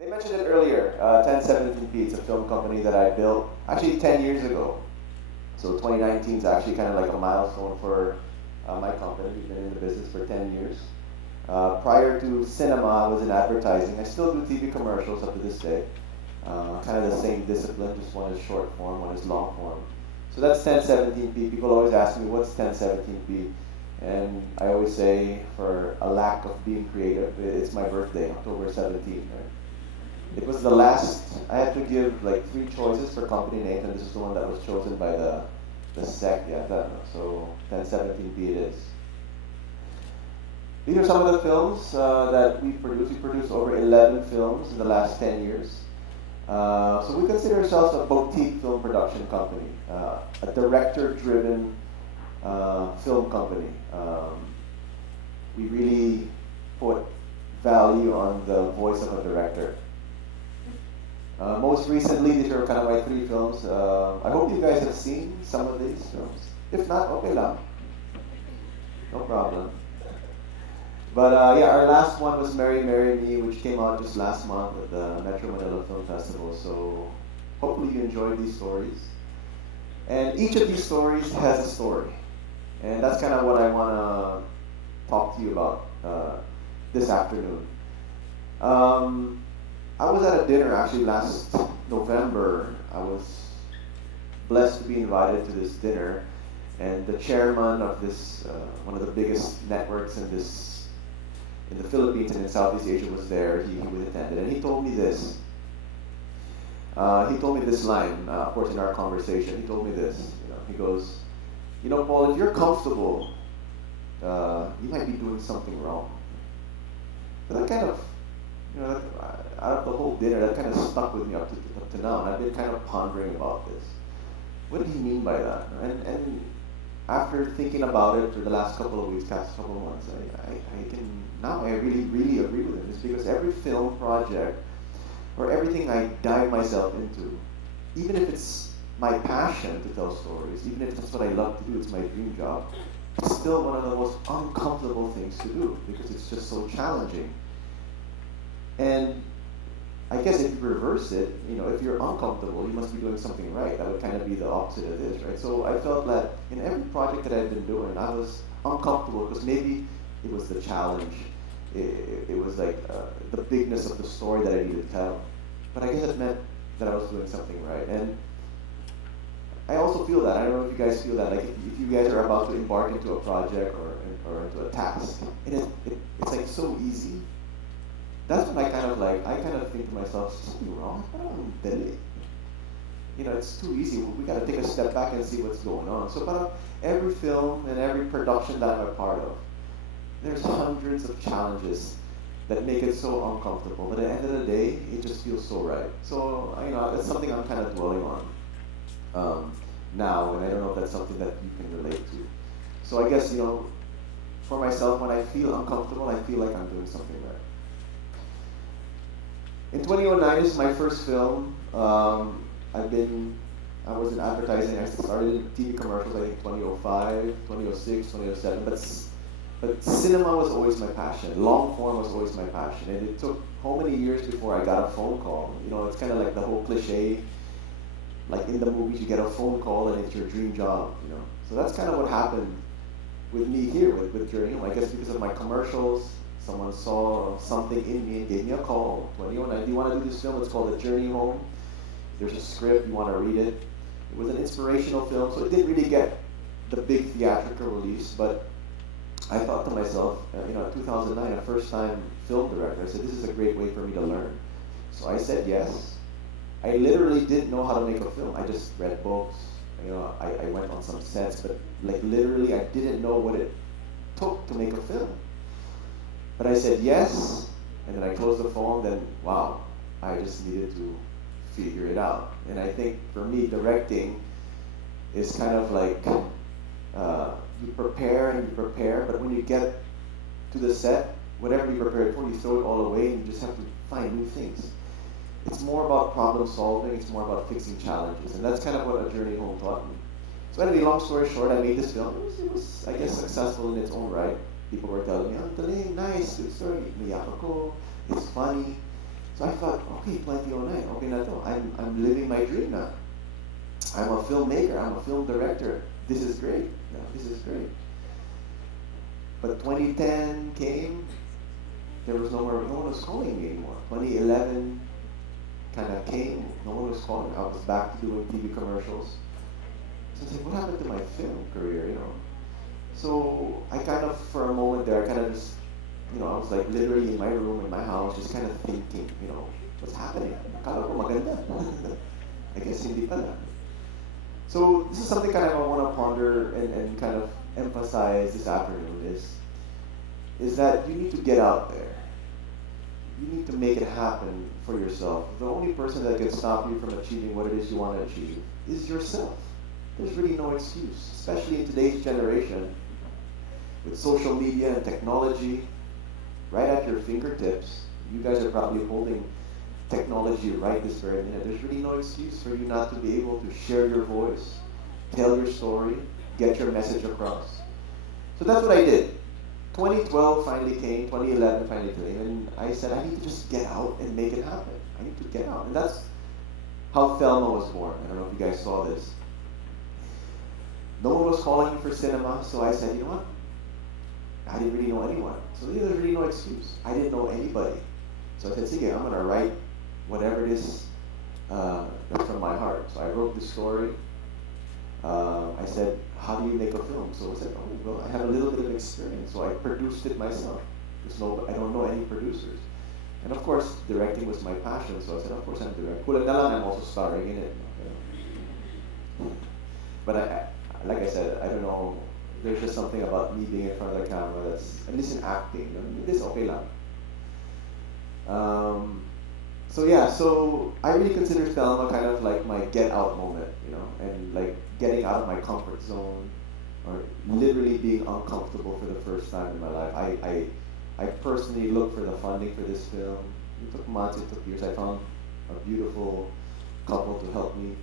They mentioned it earlier, 1017p. It's a film company that I built actually 10 years ago. So 2019 is actually kind of like a milestone for my company. We've been in the business for 10 years. Prior to cinema, I was in advertising. I still do TV commercials up to this day. Kind of the same discipline, just one is short form, one is long form. So that's 1017p. People always ask me, what's 1017p? And I always say, for a lack of being creative, it's my birthday, October 17th, right? It was the last, I had to give like three choices for company names, and this is the one that was chosen by the SEC, yeah, that, so 1017p it is. These are some of the films that we produced. We produced over 11 films in the last 10 years. So we consider ourselves a boutique film production company, a director-driven film company. We really put value on the voice of a director. Most recently, these are kind of my three films. I hope you guys have seen some of these films. If not, okay lang, no problem. But yeah, our last one was Marry, Marry Me, which came out just last month at the Metro Manila Film Festival. So hopefully you enjoyed these stories. And each of these stories has a story. And that's kind of what I want to talk to you about this afternoon. Um, I was at a dinner actually last November. I was blessed to be invited to this dinner, and the chairman of this one of the biggest networks in the Philippines and in Southeast Asia was there. He was attended, and he told me this. He told me this line, of course, in our conversation. He told me this. He goes, Paul, if you're comfortable, you might be doing something wrong. But that kind of, out of the whole dinner, that kind of stuck with me up to now, and I've been kind of pondering about this. What did he mean by that? And after thinking about it for the last couple of weeks, past couple of months, I can now I really really agree with him. It's because every film project or everything I dive myself into, even if it's my passion to tell stories, even if that's what I love to do, it's my dream job, it's still one of the most uncomfortable things to do because it's just so challenging. And I guess if you reverse it, if you're uncomfortable, you must be doing something right. That would kind of be the opposite of this, right? So I felt that in every project that I've been doing, I was uncomfortable because maybe it was the challenge. It was like the bigness of the story that I needed to tell. But I guess it meant that I was doing something right. And I also feel that. I don't know if you guys feel that. Like if you guys are about to embark into a project or into a task, and it's like so easy, that's when I kind of think to myself, is something wrong? I don't dali. It's too easy. We got to take a step back and see what's going on. So, but every film and every production that I'm a part of, there's hundreds of challenges that make it so uncomfortable. But at the end of the day, it just feels so right. So, that's something I'm kind of dwelling on now, and I don't know if that's something that you can relate to. So I guess, for myself, when I feel uncomfortable, I feel like I'm doing something right. In 2009, this is my first film. I was in advertising. I started in TV commercials, I think 2005, 2006, 2007. But cinema was always my passion. Long form was always my passion. And it took how many years before I got a phone call? It's kind of like the whole cliche. Like in the movies, you get a phone call and it's your dream job. So that's kind of what happened with me here with Journey Home. I guess because of my commercials, someone saw something in me and gave me a call. 2009, do you want to do this film? It's called The Journey Home. There's a script, you want to read it. It was an inspirational film, so it didn't really get the big theatrical release, but I thought to myself, 2009, a first-time film director, I said, this is a great way for me to learn. So I said yes. I literally didn't know how to make a film. I just read books, I went on some sets, but like literally I didn't know what it took to make a film. But I said yes, and then I closed the phone, then wow, I just needed to figure it out. And I think for me, directing is kind of like you prepare and you prepare, but when you get to the set, whatever you prepared for, you throw it all away and you just have to find new things. It's more about problem solving, it's more about fixing challenges, and that's kind of what A Journey Home taught me. So anyway, long story short, I made this film. It was I guess, successful in its own right. People were telling me, ang galing, nice, good story, niyak ako, it's funny. So I thought, okay, 2009, okay na to. I'm living my dream now. I'm a filmmaker, I'm a film director. This is great. Yeah, this is great. But 2010 came, there was no one was calling me anymore. 2011 kind of came, no one was calling. I was back to doing TV commercials. So I was like, what happened to my film career, you know? So I kind of, for a moment there, I kind of just, I was like literally in my room, in my house, just kind of thinking, what's happening? Akala ko maganda. I guess hindi pala. So this is something kind of I want to ponder and kind of emphasize this afternoon is that you need to get out there. You need to make it happen for yourself. The only person that can stop you from achieving what it is you want to achieve is yourself. There's really no excuse, especially in today's generation with social media and technology right at your fingertips. You guys are probably holding technology right this very minute. There's really no excuse for you not to be able to share your voice, tell your story, get your message across. So that's what I did. 2012 finally came, 2011 finally came, and I said, I need to just get out and make it happen. I need to get out. And that's how Thelma was born. I don't know if you guys saw this. No one was calling me for cinema, so I said, you know what? I didn't really know anyone. So there's really no excuse. I didn't know anybody. So I said, sige, I'm going to write whatever it is that's from my heart. So I wrote this story. I said, how do you make a film? So I said, oh, well, I have a little bit of experience. So I produced it myself. I don't know any producers. And of course, directing was my passion. So I said, of course I'm directing. Kulang na lang, I'm also starring in it. But like I said, I don't know. There's just something about me being in front of the camera that's, at least in acting, this okay lang. So I really consider Thelma kind of like my get out moment, and like getting out of my comfort zone, or literally being uncomfortable for the first time in my life. I personally looked for the funding for this film. It took months, it took years. I found a beautiful couple to help me.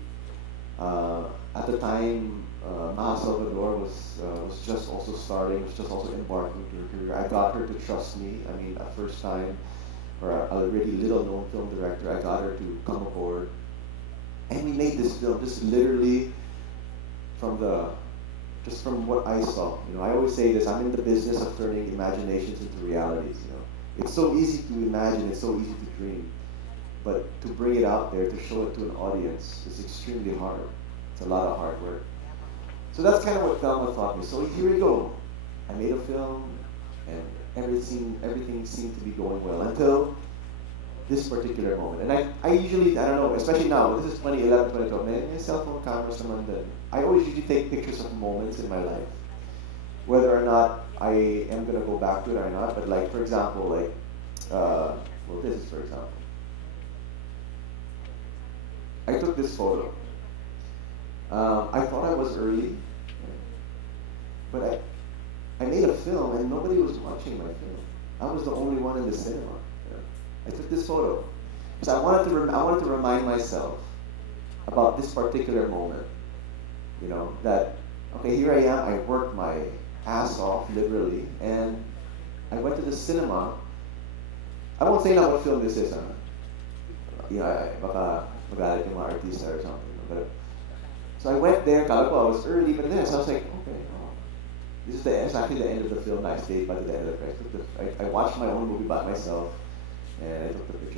At the time, Maha Salvador was just also starting, was just also embarking into her career. I got her to trust me. I mean, at first time, for a really little known film director, I got her to come aboard. And we made this film just literally from what I saw. I always say this, I'm in the business of turning imaginations into realities. It's so easy to imagine, it's so easy to dream. But to bring it out there, to show it to an audience, is extremely hard. It's a lot of hard work. So that's kind of what Thelma taught me. So here we go. I made a film, and everything seemed to be going well until this particular moment. And I usually, I don't know, especially now, this is 2011, 2012, may cell phone cameras naman din. I always usually take pictures of moments in my life. Whether or not I am going to go back to it or not, but like, for example, this is for example. I took this photo. I thought I was early, but I made a film and nobody was watching my film. I was the only one in the cinema. I took this photo because I wanted to remind myself about this particular moment. That okay, here I am. I worked my ass off literally, and I went to the cinema. I won't say now what film this is. Baka magalit yung mga artista or something. But so I went there. Kala ko I was early, but then so I was like, okay. This is actually the end of the film. I stayed by the end of the credits. I watched my own movie by myself, and I took the picture.